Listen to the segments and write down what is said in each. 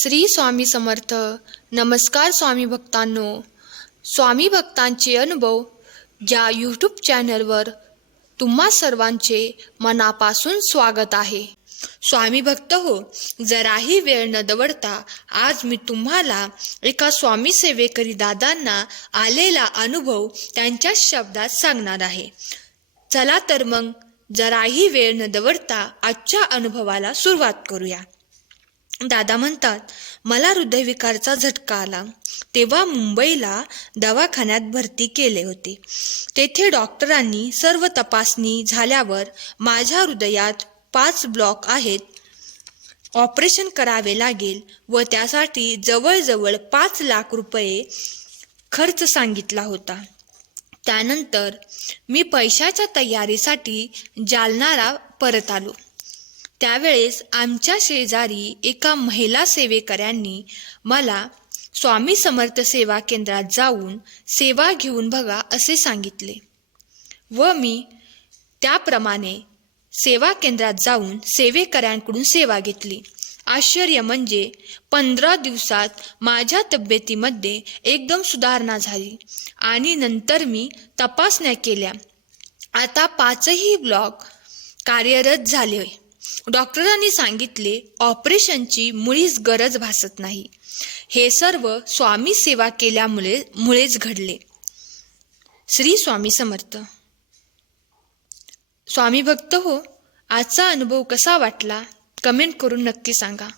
श्री स्वामी समर्थ. नमस्कार स्वामी भक्तांनो. स्वामी भक्तांचे अनुभव या यूट्यूब चॅनलवर तुम्हा सर्वांचे मनापासून स्वागत आहे. स्वामी भक्त हो, जराही वेळ न दवडता आज मी तुम्हाला एका स्वामी सेवेकरी दादांना आलेला अनुभव त्यांच्या शब्दात सांगणार आहे. चला तर मग जराही वेळ न दवडता आजच्या अनुभवाला सुरुवात करूया. दादा म्हणतात, मला हृदयविकारचा झटका आला तेव्हा मुंबईला दवाखान्यात भरती केले होते. तेथे डॉक्टरांनी सर्व तपासणी झाल्यावर माझ्या हृदयात 5 ब्लॉक आहेत, ऑपरेशन करावे लागेल व त्यासाठी जवळजवळ 5 लाख रुपये खर्च सांगितला होता. त्यानंतर मी पैशाच्या तयारीसाठी जालनाला परत आलो. त्यावेळेस आमच्या शेजारी एका महिला सेवेकऱ्यांनी मला स्वामी समर्थ सेवा केंद्रात जाऊन सेवा घेऊन बघा असे सांगितले व मी त्याप्रमाणे सेवा केंद्रात जाऊन सेवेकऱ्यांकडून सेवा घेतली. आश्चर्य म्हणजे 15 दिवसात माझ्या तब्येतीमध्ये एकदम सुधारणा झाली आणि नंतर मी तपासण्या केल्या. आता 5ही ब्लॉक कार्यरत झाले. डॉक्टरांनी सांगितले ऑपरेशनची मुळीच गरज भासत नाही. हे सर्व स्वामी सेवा केल्यामुळेच घडले. श्री स्वामी समर्थ. स्वामी भक्त हो, आजचा अनुभव कसा वाटला कमेंट करून नक्की सांगा.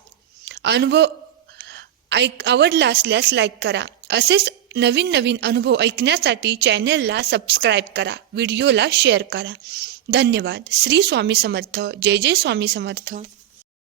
अनुभव आवडला असल्यास लाईक करा. असेच नवीन अनुभव ऐकण्यासाठी चॅनेलला सबस्क्राईब करा, व्हिडिओला शेअर करा. धन्यवाद. श्री स्वामी समर्थ. जय जय स्वामी समर्थ.